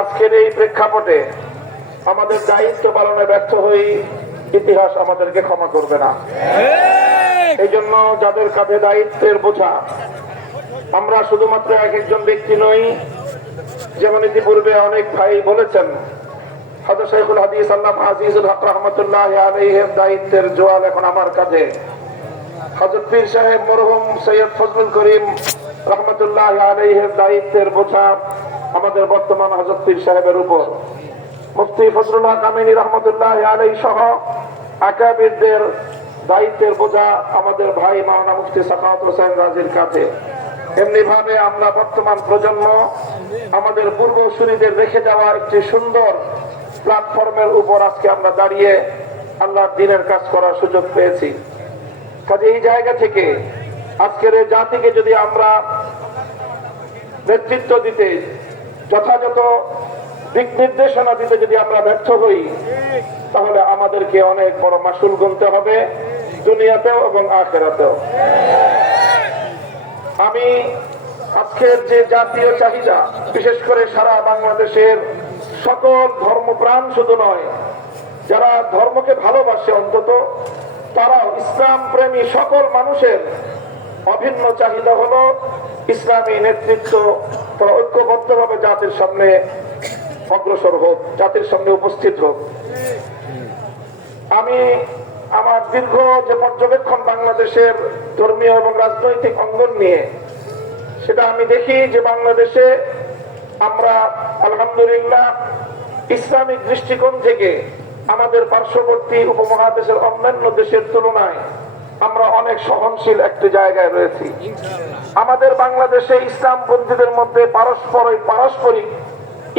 আজকের এই প্রেক্ষাপটে আমাদের দায়িত্ব পালনে ব্যর্থ হই ইতিহাস আমাদেরকে ক্ষমা করবে না। এই জন্য যাদের কাঁধে দায়িত্বের বোঝা আমরা শুধুমাত্র এক একজন ব্যক্তি নই যেমন ইতিপূর্বে অনেক ভাই বলেছেন হাজর শেখুল হাদিস আল্লাহ আজিজুল হক রহমতুল্লাহ আলহের দায়িত্বের জোয়াল এখন আমার কাঁধে। হজরত পীর সাহেব মরহুম সৈয়দ ফজলুল করিম রহমতুল্লাহ আলহের দায়িত্বের বোঝা আমাদের বর্তমান হজরত পীর সাহেবের উপর। মুফতি ফজলুল্লাহ কামিনী রহমতুল্লাহ আলাই সহ আকাবিরদের দায়িত্বের বোঝা আমাদের ভাই মাওলানা মুফতি সাখাওয়াত হোসেন রাজির কাছে। এমনি ভাবে আমরা বর্তমান প্রজন্ম আমাদের পূর্বসূরীদের রেখে যাওয়া একটি সুন্দর প্ল্যাটফর্মের উপর আজকে আমরা দাঁড়িয়ে আল্লাহ দিনের কাজ করার সুযোগ পেয়েছি। কাজে এই জায়গা থেকে আজকের এই জাতিকে যদি আমরা নেতৃত্ব দিতে যথাযথ দিক নির্দেশনা দিতে যদি আমরা ব্যর্থ হই, তাহলে আমাদেরকে অনেক বড় মাসুল গুনতে হবে দুনিয়াতেও এবং আখেরাতেও। আমি আজকের যে জাতীয় চাহিদা, বিশেষ করে সারা বাংলাদেশের সকল ধর্মপ্রাণ শুধু নয়, যারা ধর্মকে ভালোবাসে অন্তত, তারাও ইসলাম প্রেমী সকল মানুষের অভিন্ন চাহিদা হলো ইসলামী নেতৃত্ব তারা ঐক্যবদ্ধভাবে জাতির সামনে অগ্রসর হোক, জাতির সামনে উপস্থিত হোক। আমি আমার দীর্ঘ যে পর্যবেক্ষণ বাংলাদেশের ধর্মীয় এবং রাজনৈতিক অঙ্গন নিয়ে, সেটা আমি দেখি যে বাংলাদেশে আমরা আলহামদুলিল্লাহ ইসলামিক দৃষ্টিকোণ থেকে আমাদের পার্শ্ববর্তী উপমহাদেশের অন্যান্য দেশের তুলনায় আমরা অনেক সহনশীল একটি জায়গায় রয়েছি। আমাদের বাংলাদেশে ইসলাম পন্থীদের মধ্যে পারস্পরিক পারস্পরিক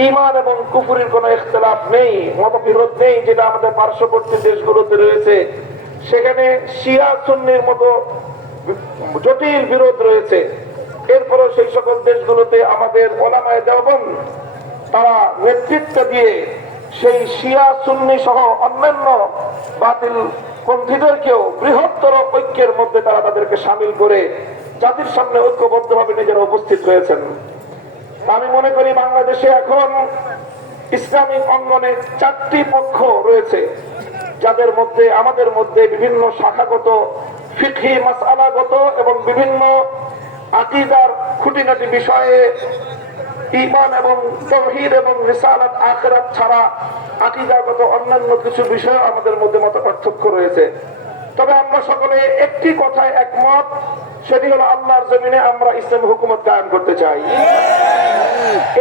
ইমান এবং কুফুরির কোনো ইখতলাফ নেই, মতবিরোধ নেই, যেটা আমাদের পার্শ্ববর্তী দেশগুলোতে রয়েছে। সেখানে শিয়া সুন্নির মতো জটিল বিরোধ রয়েছে। এরপরও সেই সকল দেশগুলোতে আমাদের ওলামায় দেওবন তারা নেতৃত্ব দিয়ে সেই শিয়া সুন্নি সহ অন্যান্য বাতিল পন্থীদেরকেও বৃহত্তর ঐক্যের মধ্যে তারা তাদেরকে সামিল করে জাতির সামনে ঐক্যবদ্ধভাবে নিজেরা উপস্থিত হয়েছেন। আমি মনে করি বাংলাদেশে এখন ইসলামিক অঙ্গনে চারটি পক্ষ রয়েছে, যাদের মধ্যে, আমাদের মধ্যে বিভিন্ন শাখাগত ফিখি মাসালাগত এবং বিভিন্ন আকিদার খুঁটিনাটি বিষয়ে ইমান এবং তহিদ এবং রিসালাত আখরাত ছাড়া আকিদাগত অন্যান্য কিছু বিষয় আমাদের মধ্যে মত পার্থক্য রয়েছে। তবে আমরা সকলে একটি কথায় একমত, সেটি হলো আল্লাহর জমিনে আমরা ইসলাম হুকুমত কায়েম করতে চাই।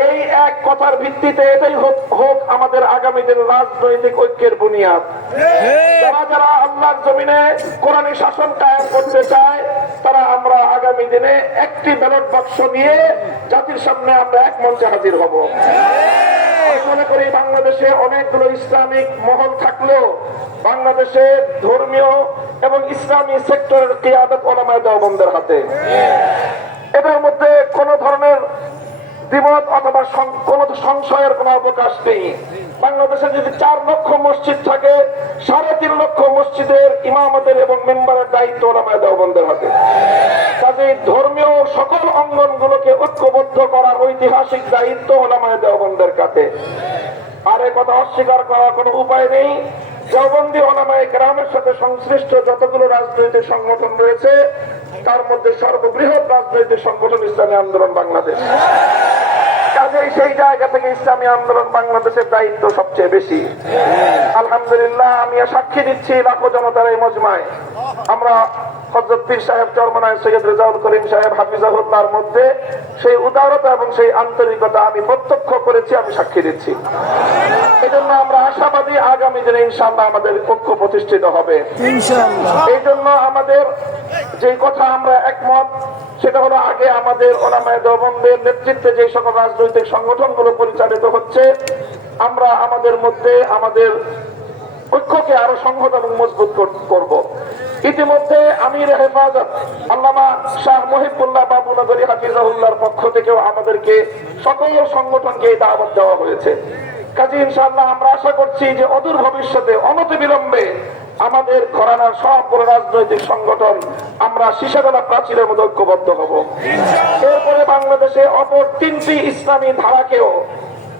এই এক কথার ভিত্তিতে এটাই হোক আমাদের আগামী দিন রাজনৈতিক ঐক্যের বুনিয়াদ। যারা যারা আল্লাহর জমিনে কোরআনী শাসন কায়েম করতে চায়, তারা আমরা আগামী দিনে একটি ব্যালট বাক্স নিয়ে জাতির সামনে আমরা এক মঞ্চে হাজির হব। মনে করি বাংলাদেশে অনেকগুলো ইসলামিক মহল থাকলেও বাংলাদেশে ধর্মীয় এবং ইসলামী সেক্টরের কেয়াদত ওলামায় দেওবন্দের হাতে। এদের মধ্যে কোন ধরনের দ্বিমত অথবা কোন সংশয়ের কোন অবকাশ নেই। বাংলাদেশে যদি চার লক্ষ মসজিদ লক্ষ মসজিদের ইমামতের এবং মেম্বারের দায়িত্ব ওলামায় দেওবন্দের হাতে। কাজে ধর্মীয় সকল অঙ্গনগুলোকে ঐক্যবদ্ধ করার ঐতিহাসিক দায়িত্ব ওলামায় দেওবন্দের কাছে। আর কথা অস্বীকার করার কোনো উপায় নেই। দেওবন্দি ওলামায় গ্রামের সাথে সংশ্লিষ্ট যতগুলো রাজনৈতিক সংগঠন রয়েছে, তার মধ্যে সর্ববৃহৎ রাজনৈতিক সংগঠন ইসলামী আন্দোলন বাংলাদেশ। কাজেই সেই জায়গা থেকে ইসলামী আন্দোলন বাংলাদেশের দায়িত্ব সবচেয়ে বেশি। আলহামদুলিল্লাহ আমি সাক্ষী দিচ্ছি লাখো জনতার এই মজমায়। আমরা হজরত পীর সাহেব চরমনায় সৈয়দ রেজাউল করিম সাহেব হাফিজাহুল্লাহর মধ্যে সেই উদারতা এবং সেই আন্তরিকতা আমি প্রত্যক্ষ করেছি আমি সাক্ষী দিচ্ছি। এজন্য আমরা আশাবাদী আগামী দিনে ইনশাআল্লাহ আমাদের পক্ষ প্রতিষ্ঠিত হবে। এই জন্য আমাদের যে কথা আমরা একমত সেটা হলো আগে আমাদের ওলামায় নেতৃত্বে যে সকল রাজনৈতিক সংগঠনগুলো পরিচালিত হচ্ছে আমরা আমাদের মধ্যে আমাদের ঐক্যকে আরও সংহত এবং মজবুত কর- করব। ইতিমধ্যে আমির হেফাজত আল্লামা শাহ মহিবুল্লাহ বাবুনগরী হাফিজাহুল্লাহর পক্ষ থেকেও আমাদেরকে সকল সংগঠনকে এই দাওয়াত দেওয়া হয়েছে। কাজে ইনশাআল্লাহ, আমরা আশা করছি যে অদূর ভবিষ্যতে অনতি বিলম্বে আমাদের ঘরানার সব রাজনৈতিক সংগঠন আমরা শিশাবেলা প্রাচীরের মধ্যে ঐক্যবদ্ধ হব। এরপরে বাংলাদেশে অপর তিনটি ইসলামী ধারাকেও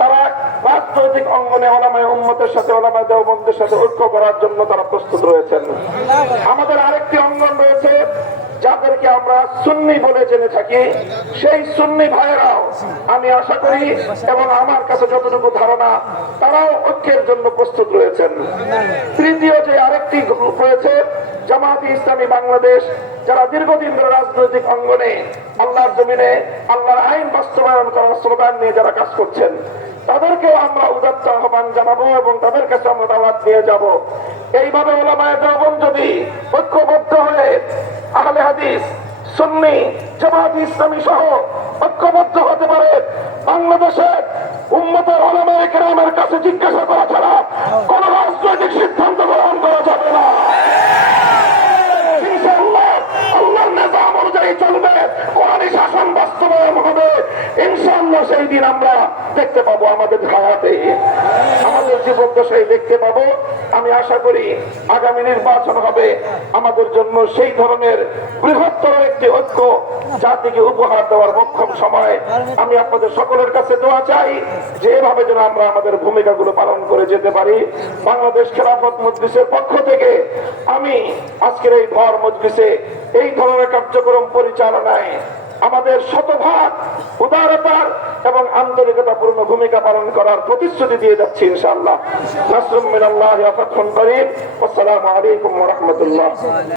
তারা রাজনৈতিক অঙ্গনে ওলামায় উম্মতের সাথে, ওলামায় দেওবন্দের সাথে ঐক্য করার জন্য তারা প্রস্তুত রয়েছেন। আমাদের আরেকটি অঙ্গন রয়েছে, যাদেরকে আমরা সুন্নি বলে জেনে থাকি। সেই সুন্নি ভাইয়েরাও, আমি আশা করি এবং আমার কাছে যতটুকু ধারণা, তারাও ঐক্যের জন্য প্রস্তুত রয়েছেন। তৃতীয় যে আরেকটি গ্রুপ রয়েছে জামাত ইসলামী বাংলাদেশ, যারা দীর্ঘদিন ধরে রাজনৈতিক অঙ্গনে আল্লাহর জমিনে, আল্লাহর আইন বাস্তবায়ন করার স্লোগান নিয়ে যারা কাজ করছেন তাদেরকেও আমরা উদাত্ত আহ্বান জানাব এবং তাদের কাছে আমরা নিয়ে যাব। এইভাবে ওলামায় যদি ঐক্যবদ্ধ হয়ে আহলে হাদিস, সুন্নি, জামাত ইসলামী সহ ঐক্যবদ্ধ হতে পারে বাংলাদেশের উন্নত ওলামায় কেরামের কাছে জিজ্ঞাসা করা ছাড়া কোন রাজনৈতিক সিদ্ধান্ত গ্রহণ করা যাবে না ইনশাআল্লাহ আল্লাহর নিজাম অনুযায়ী চলবে কোরআনী শাসন বাস্তবায়ন হবে ইনশাআল্লাহ সেই দিন আমরা দেখতে পাবো আমাদের হায়াতে। আমাদের জীবন দশায় দেখতে পাবো। আমি আশা করি আগামী নির্বাচন হবে। আমাদের জন্য সেই ধরনের বৃহত্তর একটি ঐক্য জাতিকে উপহার দেওয়ার মক্ষম সময়। আমি আপনাদের সকলের কাছে দোয়া চাই যে এভাবে যেন আমরা আমাদের ভূমিকাগুলো পালন করে যেতে পারি। বাংলাদেশ খেলাফত মজলিসের পক্ষ থেকে আমি আজকের এই ঘর মজলিসে এই ধরনের কার্যক্রম পরিচালনায় আমাদের শতভাগ উদারতার এবং আন্তরিকতাপূর্ণ ভূমিকা পালন করার প্রতিশ্রুতি দিয়ে যাচ্ছি ইনশাআল্লাহ। নাসরুম মিনাল্লাহি ওয়া ফাতহুন করিম। আসসালামু আলাইকুম ওয়া রাহমাতুল্লাহ।